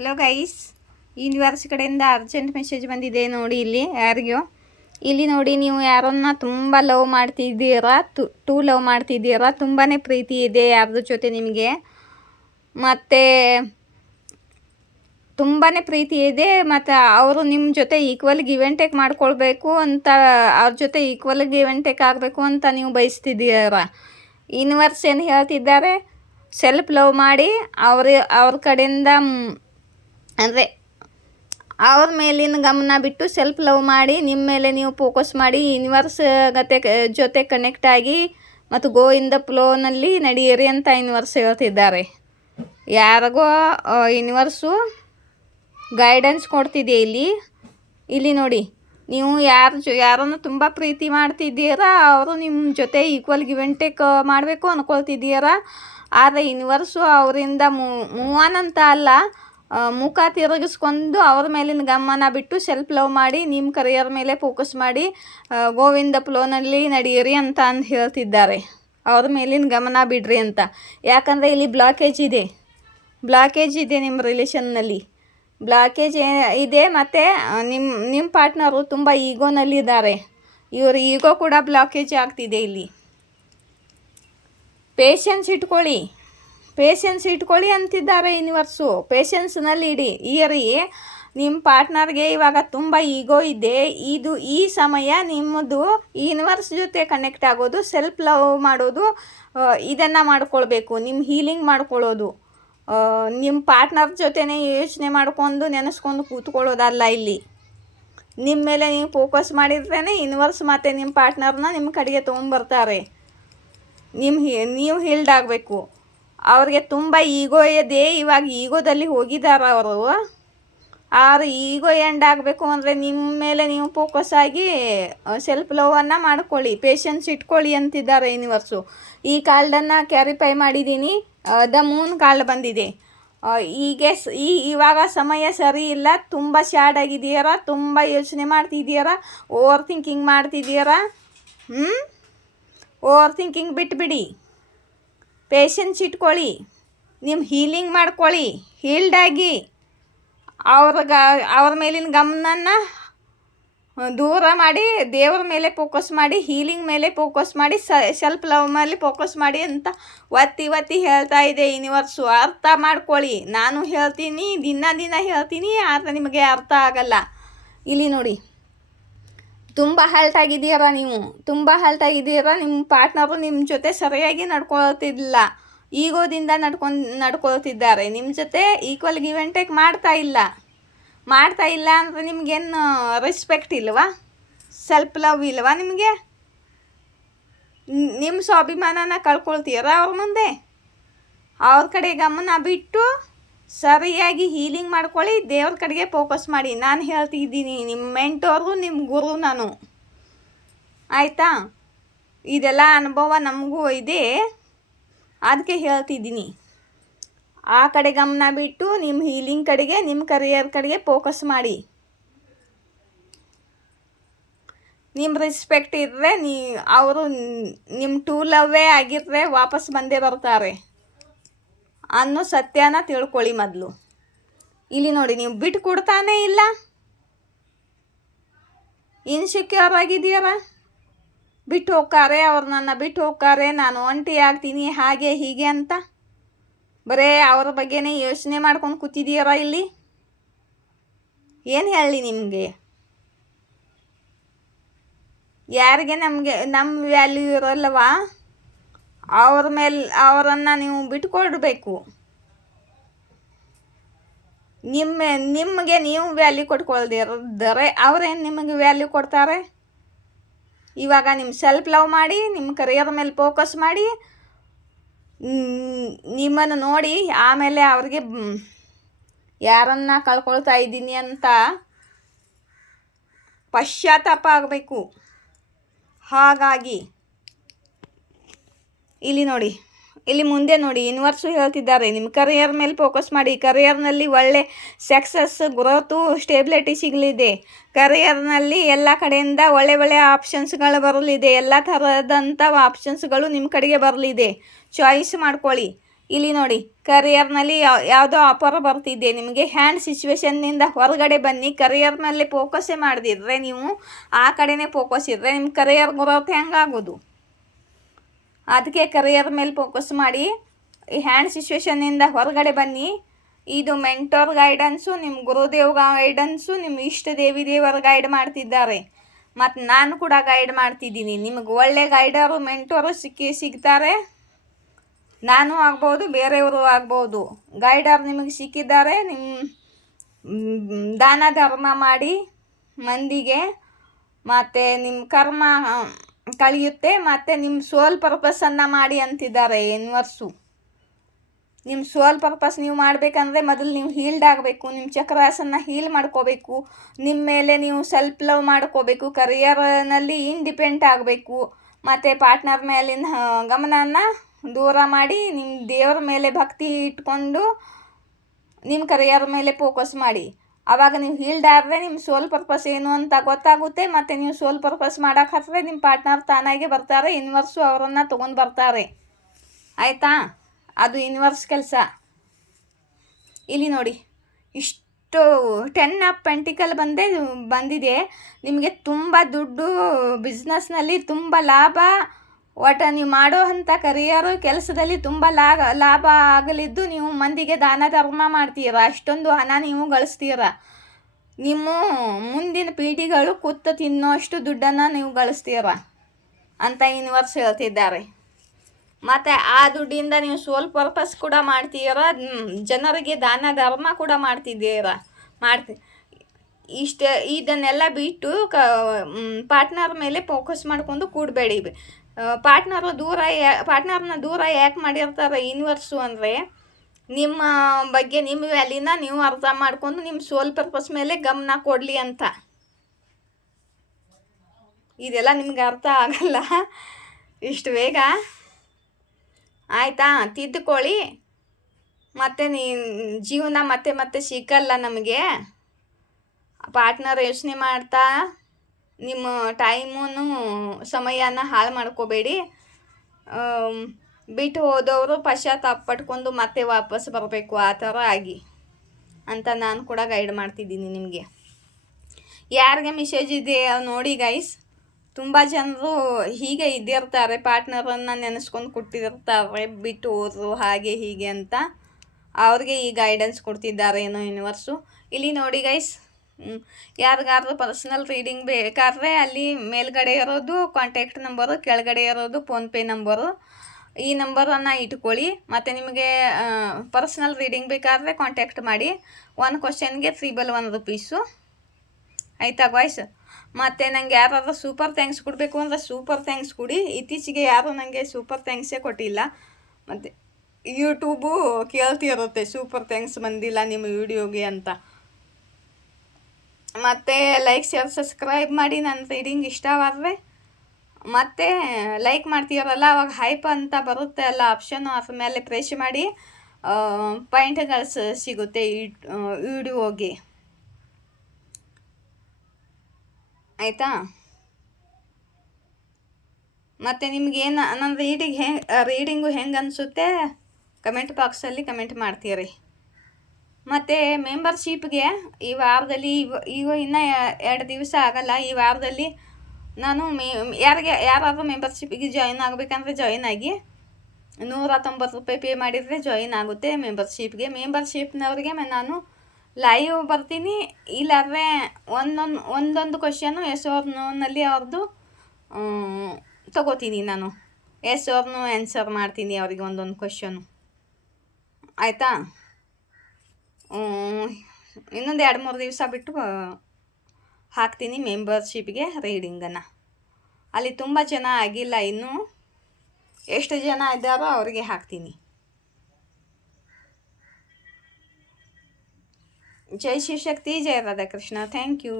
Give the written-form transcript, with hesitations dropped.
Hello guys, universe ಕಡೆಯಿಂದ urgent message ಬಂದಿದೆ ನೋಡಿ. ಇಲ್ಲಿ ಯಾರಿಗೋ ಇಲ್ಲಿ ನೋಡಿ, ನೀವು ಯಾರನ್ನ ತುಂಬ ಲವ್ ಮಾಡ್ತಿದ್ದೀರಾ, ಟೂ ಲವ್ ಮಾಡ್ತಿದ್ದೀರಾ, ತುಂಬಾ ಪ್ರೀತಿ ಇದೆ ಯಾರ್ದ್ರ ಜೊತೆ ನಿಮಗೆ, ಮತ್ತು ತುಂಬಾ ಪ್ರೀತಿ ಇದೆ, ಮತ್ತು ಅವರು ನಿಮ್ಮ ಜೊತೆ ಈಕ್ವಲ್ ಗಿವ್ ಆ್ಯಂಡ್ ಟೇಕ್ ಮಾಡ್ಕೊಳ್ಬೇಕು ಅಂತ, ಅವ್ರ ಜೊತೆ ಈಕ್ವಲ್ ಗಿವ್ ಆ್ಯಂಡ್ ಟೇಕ್ ಆಗಬೇಕು ಅಂತ ನೀವು ಬಯಸ್ತಿದ್ದೀರ. ಯೂನಿವರ್ಸ್ ಏನು ಹೇಳ್ತಿದ್ದಾರೆ, ಸೆಲ್ಫ್ ಲವ್ ಮಾಡಿ ಅವ್ರ ಕಡೆಯಿಂದ ಅಂದರೆ ಅವ್ರ ಮೇಲಿನ ಗಮನ ಬಿಟ್ಟು ಸೆಲ್ಫ್ ಲವ್ ಮಾಡಿ ನಿಮ್ಮ ಮೇಲೆ ನೀವು ಫೋಕಸ್ ಮಾಡಿ ಯೂನಿವರ್ಸ್ ಜೊತೆ ಕನೆಕ್ಟ್ ಆಗಿ ಮತ್ತು ಗೋ ಇನ್ ದ ಫ್ಲೋನಲ್ಲಿ ನಡೆಯಿರಿ ಅಂತ ಯೂನಿವರ್ಸ್ ಹೇಳ್ತಿದ್ದಾರೆ. ಯಾರಿಗೋ ಯೂನಿವರ್ಸು ಗೈಡೆನ್ಸ್ ಕೊಡ್ತಿದೆ ಇಲ್ಲಿ ನೋಡಿ. ನೀವು ಯಾರನ್ನು ತುಂಬ ಪ್ರೀತಿ ಮಾಡ್ತಿದ್ದೀರಾ, ಅವರು ನಿಮ್ಮ ಜೊತೆ ಈಕ್ವಲ್ ಗಿವ್ ಆ್ಯಂಡ್ ಟೇಕ್ ಮಾಡಬೇಕು ಅಂದ್ಕೊಳ್ತಿದ್ದೀರಾ. ಆದರೆ ಯೂನಿವರ್ಸು ಅವರಿಂದ ಮೂವ್ ಆನ್ ಅಂತ ಅಲ್ಲ, ಮುಖ ತಿರುಗಿಸ್ಕೊಂಡು ಅವ್ರ ಮೇಲಿನ ಗಮನ ಬಿಟ್ಟು ಸೆಲ್ಫ್ ಲವ್ ಮಾಡಿ ನಿಮ್ಮ ಕರಿಯರ್ ಮೇಲೆ ಫೋಕಸ್ ಮಾಡಿ ಗೋವಿಂದ ಫ್ಲೋನಲ್ಲಿ ನಡೆಯಿರಿ ಅಂತ ಹೇಳ್ತಿದ್ದಾರೆ. ಅವ್ರ ಮೇಲಿನ ಗಮನ ಬಿಡ್ರಿ ಅಂತ. ಯಾಕಂದರೆ ಇಲ್ಲಿ ಬ್ಲಾಕೇಜ್ ಇದೆ ನಿಮ್ಮ ರಿಲೇಷನ್ನಲ್ಲಿ ಬ್ಲಾಕೇಜ್ ಇದೆ. ಮತ್ತು ನಿಮ್ಮ ಪಾರ್ಟ್ನರು ತುಂಬ ಈಗೋನಲ್ಲಿದ್ದಾರೆ. ಇವ್ರ ಈಗೋ ಕೂಡ ಬ್ಲಾಕೇಜ್ ಆಗ್ತಿದೆ. ಇಲ್ಲಿ ಪೇಷನ್ಸ್ ಇಟ್ಕೊಳ್ಳಿ ಅಂತಿದ್ದಾರೆ ಯೂನಿವರ್ಸು. ಪೇಷನ್ಸ್ನಲ್ಲಿ ಇರಿ. ನಿಮ್ಮ ಪಾರ್ಟ್ನರ್ಗೆ ಇವಾಗ ತುಂಬ ಈಗೋ ಇದೆ. ಈ ಸಮಯ ನಿಮ್ಮದು ಯೂನಿವರ್ಸ್ ಜೊತೆ ಕನೆಕ್ಟ್ ಆಗೋದು, ಸೆಲ್ಫ್ ಲವ್ ಮಾಡೋದು, ಇದನ್ನು ಮಾಡ್ಕೊಳ್ಬೇಕು. ನಿಮ್ಮ ಹೀಲಿಂಗ್ ಮಾಡ್ಕೊಳ್ಳೋದು, ನಿಮ್ಮ ಪಾರ್ಟ್ನರ್ ಜೊತೆನೇ ಯೋಚನೆ ಮಾಡ್ಕೊಂಡು ನೆನೆಸ್ಕೊಂಡು ಕೂತ್ಕೊಳ್ಳೋದಲ್ಲ. ಇಲ್ಲಿ ನಿಮ್ಮ ಮೇಲೆ ನೀವು ಫೋಕಸ್ ಮಾಡಿದ್ರೇ ಯೂನಿವರ್ಸ್ ಮತ್ತು ನಿಮ್ಮ ಪಾರ್ಟ್ನರ್ನ ನಿಮ್ಮ ಕಡೆಗೆ ತೊಗೊಂಬರ್ತಾರೆ. ನೀವು ಹೀಲ್ಡ್ ಆಗಬೇಕು. ಅವ್ರಿಗೆ ತುಂಬ ಈಗೋ ಇದೆ. ಇವಾಗ ಈಗೋದಲ್ಲಿ ಹೋಗಿದ್ದಾರೆ ಅವರು. ಆದ್ರೆ ಈಗೋ ಎಂಡ್ ಆಗಬೇಕು ಅಂದರೆ ನಿಮ್ಮ ಮೇಲೆ ನೀವು ಫೋಕಸ್ ಆಗಿ ಸೆಲ್ಫ್ ಲವನ್ನು ಮಾಡ್ಕೊಳ್ಳಿ, ಪೇಷನ್ಸ್ ಇಟ್ಕೊಳ್ಳಿ ಅಂತಿದ್ದಾರೆ ಯೂನಿವರ್ಸು. ಈ ಕಾರ್ಡನ್ನು ಕ್ಯಾರಿಫೈ ಮಾಡಿದ್ದೀನಿ. ದ ಮೂನ್ ಕಾರ್ಡ್ ಬಂದಿದೆ. ಇವಾಗ ಸಮಯ ಸರಿ ಇಲ್ಲ. ತುಂಬ ಸ್ಯಾಡ್ ಆಗಿದೆಯಾರ, ತುಂಬ ಯೋಚನೆ ಮಾಡ್ತಿದ್ದೀರಾ, ಓವರ್ ಥಿಂಕಿಂಗ್ ಮಾಡ್ತಿದ್ದೀರಾ. ಓವರ್ ಥಿಂಕಿಂಗ್ ಬಿಟ್ಬಿಡಿ, ಪೇಷನ್ಸ್ ಇಟ್ಕೊಳ್ಳಿ, ನಿಮ್ಮ ಹೀಲಿಂಗ್ ಮಾಡ್ಕೊಳ್ಳಿ, ಹೀಲ್ಡಾಗಿ ಅವ್ರ ಮೇಲಿನ ಗಮನನ ದೂರ ಮಾಡಿ ದೇವ್ರ ಮೇಲೆ ಫೋಕಸ್ ಮಾಡಿ, ಹೀಲಿಂಗ್ ಮೇಲೆ ಫೋಕಸ್ ಮಾಡಿ, ಸೆಲ್ಫ್ ಲವ್ ಮೇಲೆ ಫೋಕಸ್ ಮಾಡಿ ಅಂತ ಒತ್ತಿ ಹೇಳ್ತಾ ಇದೆ ಯೂನಿವರ್ಸು. ಅರ್ಥ ಮಾಡ್ಕೊಳ್ಳಿ. ನಾನು ಹೇಳ್ತೀನಿ, ದಿನ ಹೇಳ್ತೀನಿ, ಆದರೆ ನಿಮಗೆ ಅರ್ಥ ಆಗಲ್ಲ. ಇಲ್ಲಿ ನೋಡಿ, ತುಂಬ ಹರ್ಟ್ ಆಗಿದ್ದೀರಾ ನೀವು. ನಿಮ್ಮ ಪಾರ್ಟ್ನರು ನಿಮ್ಮ ಜೊತೆ ಸರಿಯಾಗಿ ನಡ್ಕೊಳ್ತಿಲ್ಲ, ಈಗೋದಿಂದ ನಡ್ಕೊಳ್ತಿದ್ದಾರೆ. ನಿಮ್ಮ ಜೊತೆ ಈಕ್ವಲ್ ಗಿವ್ ಆ್ಯಂಡ್ ಟೇಕ್ ಮಾಡ್ತಾ ಇಲ್ಲ ಅಂದರೆ ನಿಮಗೇನು ರೆಸ್ಪೆಕ್ಟ್ ಇಲ್ವಾ, ಸೆಲ್ಫ್ ಲವ್ ಇಲ್ವಾ ನಿಮಗೆ? ನಿಮ್ಮ ಸ್ವಾಭಿಮಾನನ ಕಳ್ಕೊಳ್ತೀರಾ ಅವ್ರ ಮುಂದೆ. ಅವ್ರ ಕಡೆ ಗಮನ ಬಿಟ್ಟು ಸರಿಯಾಗಿ ಹೀಲಿಂಗ್ ಮಾಡ್ಕೊಳ್ಳಿ, ದೇವ್ರ ಕಡೆಗೆ ಫೋಕಸ್ ಮಾಡಿ. ನಾನು ಹೇಳ್ತಿದ್ದೀನಿ, ನಿಮ್ಮ ಮೆಂಟೋರು, ನಿಮ್ಮ ಗುರು ನಾನು, ಆಯಿತಾ? ಇದೆಲ್ಲ ಅನುಭವ ನಮಗೂ ಇದೆ, ಅದಕ್ಕೆ ಹೇಳ್ತಿದ್ದೀನಿ. ಆ ಕಡೆ ಗಮನ ಬಿಟ್ಟು ನಿಮ್ಮ ಹೀಲಿಂಗ್ ಕಡೆಗೆ, ನಿಮ್ಮ ಕರಿಯರ್ ಕಡೆಗೆ ಫೋಕಸ್ ಮಾಡಿ. ನಿಮ್ಮ ರೆಸ್ಪೆಕ್ಟ್ ಇದ್ದರೆ ಅವರು ನಿಮ್ಮ ಟೂ ಲವ್ವೇ ಆಗಿದ್ರೆ ವಾಪಸ್ ಬಂದೇ ಬರ್ತಾರೆ ಅನ್ನೋ ಸತ್ಯನ ತಿಳ್ಕೊಳ್ಳಿ ಮೊದಲು. ಇಲ್ಲಿ ನೋಡಿ, ನೀವು ಬಿಟ್ಟು ಕೊಡ್ತಾನೇ ಇಲ್ಲ, ಇನ್ಸೆಕ್ಯೂರ್ ಆಗಿದೆಯಾರ, ಬಿಟ್ಟು ಹೋಗ್ತಾರೆ, ಅವ್ರು ನನ್ನ ಬಿಟ್ಟು ಹೋಗ್ತಾರೆ, ನಾನು ಒಂಟಿ ಆಗ್ತೀನಿ, ಹಾಗೆ ಹೀಗೆ ಅಂತ ಬರೇ ಅವ್ರ ಬಗ್ಗೆನೇ ಯೋಚನೆ ಮಾಡ್ಕೊಂಡು ಕೂತಿದ್ದೀರ. ಇಲ್ಲಿ ಏನು ಹೇಳಿ ನಿಮಗೆ? ಯಾರಿಗೆ ನಮ್ಮ ವ್ಯಾಲ್ಯೂ ಇರೋಲ್ಲವಾ, ಅವರನ್ನು ನೀವು ಬಿಟ್ಕೊಡ್ಬೇಕು. ನಿಮಗೆ ನೀವು ವ್ಯಾಲ್ಯೂ ಕೊಟ್ಕೊಳ್ದಿರೋದರೆ ಅವರೇನು ನಿಮಗೆ ವ್ಯಾಲ್ಯೂ ಕೊಡ್ತಾರೆ? ಇವಾಗ ನಿಮ್ಮ ಸೆಲ್ಫ್ ಲವ್ ಮಾಡಿ, ನಿಮ್ಮ ಕರಿಯರ್ ಮೇಲೆ ಫೋಕಸ್ ಮಾಡಿ, ನಿಮ್ಮನ್ನು ನೋಡಿ ಆಮೇಲೆ ಅವ್ರಿಗೆ ಯಾರನ್ನ ಕಳ್ಕೊಳ್ತಾ ಇದ್ದೀನಿ ಅಂತ ಪಶ್ಚಾತ್ತಾಪ ಆಗಬೇಕು. ಹಾಗಾಗಿ ಇಲ್ಲಿ ಮುಂದೆ ನೋಡಿ, ಯೂನಿವರ್ಸು ಹೇಳ್ತಿದ್ದಾರೆ, ನಿಮ್ಮ ಕರಿಯರ್ ಮೇಲೆ ಫೋಕಸ್ ಮಾಡಿ. ಕರಿಯರ್ನಲ್ಲಿ ಒಳ್ಳೆ ಸಕ್ಸಸ್, ಗ್ರೋತು, ಸ್ಟೇಬಿಲಿಟಿ ಸಿಗಲಿದೆ. ಕರಿಯರ್ನಲ್ಲಿ ಎಲ್ಲ ಕಡೆಯಿಂದ ಒಳ್ಳೆ ಆಪ್ಷನ್ಸ್ಗಳು ಬರಲಿದೆ. ಎಲ್ಲ ಥರದಂಥ ಆಪ್ಷನ್ಸ್ಗಳು ನಿಮ್ಮ ಕಡೆಗೆ ಬರಲಿದೆ. ಚಾಯ್ಸ್ ಮಾಡ್ಕೊಳ್ಳಿ. ಇಲ್ಲಿ ನೋಡಿ, ಕರಿಯರ್ನಲ್ಲಿ ಯಾವುದೋ ಆಫರ್ ಬರ್ತಿದೆ ನಿಮಗೆ. ಹ್ಯಾಂಡ್ ಸಿಚುವೇಶನ್ನಿಂದ ಹೊರಗಡೆ ಬನ್ನಿ. ಕರಿಯರ್ ಮೇಲೆ ಫೋಕಸ್ಸೇ ಮಾಡದಿದ್ರೆ, ನೀವು ಆ ಕಡೆನೇ ಫೋಕಸ್ ಇದ್ದರೆ ನಿಮ್ಮ ಕರಿಯರ್ ಗ್ರೋತ್ ಹೆಂಗಾಗೋದು? ಅದಕ್ಕೆ ಕರಿಯರ್ ಮೇಲೆ ಫೋಕಸ್ ಮಾಡಿ. ಈ ಹ್ಯಾಂಡ್ ಸಿಚುವೇಶನ್ನಿಂದ ಹೊರಗಡೆ ಬನ್ನಿ. ಇದು ಮೆಂಟೋರ್ ಗೈಡೆನ್ಸು, ನಿಮ್ಮ ಗುರುದೇವ್ ಗೈಡೆನ್ಸು, ನಿಮ್ಮ ಇಷ್ಟ ದೇವರ ಗೈಡ್ ಮಾಡ್ತಿದ್ದಾರೆ. ಮತ್ತು ನಾನು ಕೂಡ ಗೈಡ್ ಮಾಡ್ತಿದ್ದೀನಿ. ನಿಮಗೆ ಒಳ್ಳೆ ಗೈಡರು ಮೆಂಟೋರು ಸಿಗ್ತಾರೆ. ನಾನು ಆಗ್ಬೋದು, ಬೇರೆಯವರು ಆಗ್ಬೋದು. ಗೈಡರ್ ನಿಮಗೆ ಸಿಕ್ಕಿದ್ದಾರೆ. ದಾನ ಧರ್ಮ ಮಾಡಿ ಮಂದಿಗೆ, ಮತ್ತು ನಿಮ್ಮ ಕರ್ಮ ಕಳೆಯುತ್ತೆ. ಮತ್ತು ನಿಮ್ಮ ಸೋಲ್ ಪರ್ಪಸನ್ನು ಮಾಡಿ ಅಂತಿದ್ದಾರೆ ಯೂನಿವರ್ಸು. ನಿಮ್ಮ ಸೋಲ್ ಪರ್ಪಸ್ ನೀವು ಮಾಡಬೇಕಂದ್ರೆ ಮೊದಲು ನೀವು ಹೀಲ್ಡ್ ಆಗಬೇಕು. ನಿಮ್ಮ ಚಕ್ರಾಸನ್ನು ಹೀಲ್ ಮಾಡ್ಕೋಬೇಕು. ನಿಮ್ಮ ಮೇಲೆ ನೀವು ಸೆಲ್ಫ್ ಲವ್ ಮಾಡ್ಕೋಬೇಕು. ಕರಿಯರ್ನಲ್ಲಿ ಇಂಡಿಪೆಂಡೆಂಟ್ ಆಗಬೇಕು. ಮತ್ತು ಪಾರ್ಟ್ನರ್ ಮೇಲಿನ ಗಮನವನ್ನು ದೂರ ಮಾಡಿ ನಿಮ್ಮ ದೇವರ ಮೇಲೆ ಭಕ್ತಿ ಇಟ್ಕೊಂಡು ನಿಮ್ಮ ಕರಿಯರ್ ಮೇಲೆ ಫೋಕಸ್ ಮಾಡಿ. ಆವಾಗ ನೀವು ಹೀಲ್ಡ್ ಆದರೆ ನಿಮ್ಮ ಸೋಲ್ ಪರ್ಪಸ್ ಏನು ಅಂತ ಗೊತ್ತಾಗುತ್ತೆ. ಮತ್ತು ನೀವು ಸೋಲ್ ಪರ್ಪಸ್ ಮಾಡೋಕ್ಕಾದ್ರೆ ನಿಮ್ಮ ಪಾರ್ಟ್ನರ್ ತಾನಾಗೆ ಬರ್ತಾರೆ. ಯೂನಿವರ್ಸು ಅವರನ್ನು ತೊಗೊಂಡು ಬರ್ತಾರೆ. ಆಯಿತಾ? ಅದು ಯೂನಿವರ್ಸ್ ಕೆಲಸ. ಇಲ್ಲಿ ನೋಡಿ, ಇಷ್ಟು 10 ಆಫ್ ಪೆಂಟಿಕಲ್ ಬಂದಿದೆ. ನಿಮಗೆ ತುಂಬ ದುಡ್ಡು, ಬಿಸ್ನೆಸ್ನಲ್ಲಿ ತುಂಬ ಲಾಭ, ಒಟ್ಟು ನೀವು ಮಾಡೋ ಅಂಥ ಕರಿಯರು ಕೆಲಸದಲ್ಲಿ ತುಂಬ ಲಾಭ ಆಗಲಿದ್ದು ನೀವು ಮಂದಿಗೆ ದಾನ ಧರ್ಮ ಮಾಡ್ತೀರ. ಅಷ್ಟೊಂದು ಹಣ ನೀವು ಗಳಿಸ್ತೀರ. ನಿಮ್ಮ ಮುಂದಿನ ಪೀಳಿಗೆಗಳು ಕೂತು ತಿನ್ನೋಷ್ಟು ದುಡ್ಡನ್ನು ನೀವು ಗಳಿಸ್ತೀರ ಅಂತ ಯೂನಿವರ್ಸ್ ಹೇಳ್ತಿದ್ದಾರೆ. ಮತ್ತು ಆ ದುಡ್ಡಿಂದ ನೀವು ಸೋಲ್ ಪರ್ಪಸ್ ಕೂಡ ಮಾಡ್ತೀರ. ಜನರಿಗೆ ದಾನ ಧರ್ಮ ಕೂಡ ಮಾಡ್ತಿದ್ದೀರ. ಇದನ್ನೆಲ್ಲ ಬಿಟ್ಟು ಪಾರ್ಟ್ನರ್ ಮೇಲೆ ಫೋಕಸ್ ಮಾಡ್ಕೊಂಡು ಕೂಡಬೇಡಿ. ಪಾರ್ಟ್ನರ್ನ ದೂರ ಯಾಕೆ ಮಾಡಿರ್ತಾರೆ ಯೂನಿವರ್ಸು ಅಂದರೆ, ನಿಮ್ಮ ಬಗ್ಗೆ ನಿಮ್ಮ ವ್ಯಾಲ್ಯೂನ ನೀವು ಅರ್ಥ ಮಾಡ್ಕೊಂಡು ನಿಮ್ಮ ಸೋಲ್ ಪರ್ಪಸ್ ಮೇಲೆ ಗಮನ ಕೊಡಲಿ ಅಂತ. ಇದೆಲ್ಲ ನಿಮ್ಗೆ ಅರ್ಥ ಆಗಲ್ಲ ಇಷ್ಟು ಬೇಗ. ಆಯಿತಾ? ತಿದ್ದುಕೊಳ್ಳಿ. ಮತ್ತು ಜೀವನ ಮತ್ತೆ ಸಿಕ್ಕಲ್ಲ ನಮಗೆ. ಪಾರ್ಟ್ನರ್ ಯೋಚನೆ ಮಾಡ್ತಾ ನಿಮ್ಮ ಟೈಮನ್ನು ಸಮಯನ ಹಾಳು ಮಾಡ್ಕೋಬೇಡಿ. ಬಿಟ್ಟು ಹೋದವರು ಪಶ್ಚಾತ್ತಾಪ ಪಟ್ಕೊಂಡು ಮತ್ತೆ ವಾಪಸ್ ಬರಬೇಕು, ಆ ಥರ ಆಗಿ ಅಂತ ನಾನು ಕೂಡ ಗೈಡ್ ಮಾಡ್ತಿದ್ದೀನಿ ನಿಮಗೆ. ಯಾರಿಗೆ ಮೆಸೇಜ್ ಇದೆ ನೋಡಿ ಗೈಸ್. ತುಂಬ ಜನರು ಹೀಗೆ ಇದ್ದಿರ್ತಾರೆ, ಪಾರ್ಟ್ನರನ್ನು ನೆನೆಸ್ಕೊಂಡು ಕೊಟ್ಟಿರ್ತಾರೆ, ಬಿಟ್ಟು ಹೋದ್ರು ಹಾಗೆ ಹೀಗೆ ಅಂತ. ಅವ್ರಿಗೆ ಈ ಗೈಡೆನ್ಸ್ ಕೊಡ್ತಿದ್ದಾರೆ ಏನೋ ಯೂನಿವರ್ಸು. ಇಲ್ಲಿ ನೋಡಿ ಗೈಸ್, ಯಾರಿಗಾದ್ರೂ ಪರ್ಸ್ನಲ್ ರೀಡಿಂಗ್ ಬೇಕಾದರೆ ಅಲ್ಲಿ ಮೇಲ್ಗಡೆ ಇರೋದು ಕಾಂಟ್ಯಾಕ್ಟ್ ನಂಬರು, ಕೆಳಗಡೆ ಇರೋದು ಫೋನ್ಪೇ ನಂಬರು. ಈ ನಂಬರನ್ನು ಇಟ್ಕೊಳ್ಳಿ. ಮತ್ತು ನಿಮಗೆ ಪರ್ಸ್ನಲ್ ರೀಡಿಂಗ್ ಬೇಕಾದರೆ ಕಾಂಟ್ಯಾಕ್ಟ್ ಮಾಡಿ. 1 ಕ್ವಶನ್ಗೆ 311 ರೂಪೀಸು. ಆಯಿತಾ ಗಾಯ್ಸ್? ಮತ್ತು ನನಗೆ ಯಾರಾದರೂ ಸೂಪರ್ ಥ್ಯಾಂಕ್ಸ್ ಕೊಡಬೇಕು ಅಂದರೆ ಸೂಪರ್ ಥ್ಯಾಂಕ್ಸ್ ಕೊಡಿ. ಇತ್ತೀಚೆಗೆ ಯಾರೂ ನನಗೆ ಸೂಪರ್ ಥ್ಯಾಂಕ್ಸೇ ಕೊಟ್ಟಿಲ್ಲ. ಮತ್ತು ಯೂಟ್ಯೂಬು ಕೇಳ್ತಿರುತ್ತೆ ಸೂಪರ್ ಥ್ಯಾಂಕ್ಸ್ ಬಂದಿಲ್ಲ ನಿಮ್ಮ ವಿಡಿಯೋಗೆ ಅಂತ. ಮತ್ತು ಲೈಕ್, ಶೇರ್, ಸಬ್ಸ್ಕ್ರೈಬ್ ಮಾಡಿ. ನನ್ನ ರೀಡಿಂಗ್ ಇಷ್ಟವಾದರೆ ಮತ್ತು ಲೈಕ್ ಮಾಡ್ತೀರಲ್ಲ, ಅವಾಗ ಹೈಪ್ ಅಂತ ಬರುತ್ತೆ ಅಲ್ಲ ಆಪ್ಷನ್ನು, ಅದ್ರ ಮೇಲೆ ಪ್ರೆಸ್ ಮಾಡಿ. ಪಾಯಿಂಟ್ಗಳು ಸಿಗುತ್ತೆ ಈ ವಿಡಿಯೋಗೆ. ಆಯಿತಾ? ಮತ್ತು ನಿಮಗೇನು ನನ್ನ ರೀಡಿಂಗು ಹೆಂಗೆ ಅನಿಸುತ್ತೆ ಕಮೆಂಟ್ ಬಾಕ್ಸಲ್ಲಿ ಕಮೆಂಟ್ ಮಾಡ್ತೀರಿ. ಮತ್ತು ಮೆಂಬರ್ಶಿಪ್ಗೆ ಈ ವಾರದಲ್ಲಿ ಈಗ ಇನ್ನೂ 2 ದಿವಸ ಆಗಲ್ಲ. ಈ ವಾರದಲ್ಲಿ ನಾನು ಯಾರಾದರೂ ಮೆಂಬರ್ಶಿಪ್ಗೆ ಜಾಯಿನ್ ಆಗಬೇಕಂದ್ರೆ ಜಾಯಿನ್ ಆಗಿ. 190 ರೂಪಾಯಿ ಪೇ ಮಾಡಿದರೆ ಜಾಯಿನ್ ಆಗುತ್ತೆ ಮೆಂಬರ್ಶಿಪ್ಗೆ. ಮೆಂಬರ್ಶಿಪ್ನವ್ರಿಗೆ ನಾನು ಲೈವ್ ಬರ್ತೀನಿ. ಇಲ್ಲಾದರೆ ಒಂದೊಂದು ಕ್ವಶನು ಎಸ್ ಆರ್ ನೋನಲ್ಲಿ ಅವ್ರದ್ದು ತಗೋತೀನಿ. ನಾನು ಎಸ್ ಆರ್ ನೋ ಆನ್ಸರ್ ಮಾಡ್ತೀನಿ ಅವರಿಗೆ ಒಂದೊಂದು ಕ್ವಶನು. ಆಯಿತಾ? ಇನ್ನೊಂದು 2-3 ದಿವಸ ಬಿಟ್ಟು ಹಾಕ್ತೀನಿ ಮೆಂಬರ್ಶಿಪ್ಗೆ ರೀಡಿಂಗನ್ನು. ಅಲ್ಲಿ ತುಂಬ ಜನ ಆಗಿಲ್ಲ ಇನ್ನೂ. ಎಷ್ಟು ಜನ ಇದ್ದಾರೋ ಅವರಿಗೆ ಹಾಕ್ತೀನಿ. ಜೈ ಶಿವಶಕ್ತಿ, ಜಯ ರಾಧಾಕೃಷ್ಣ. Thank you.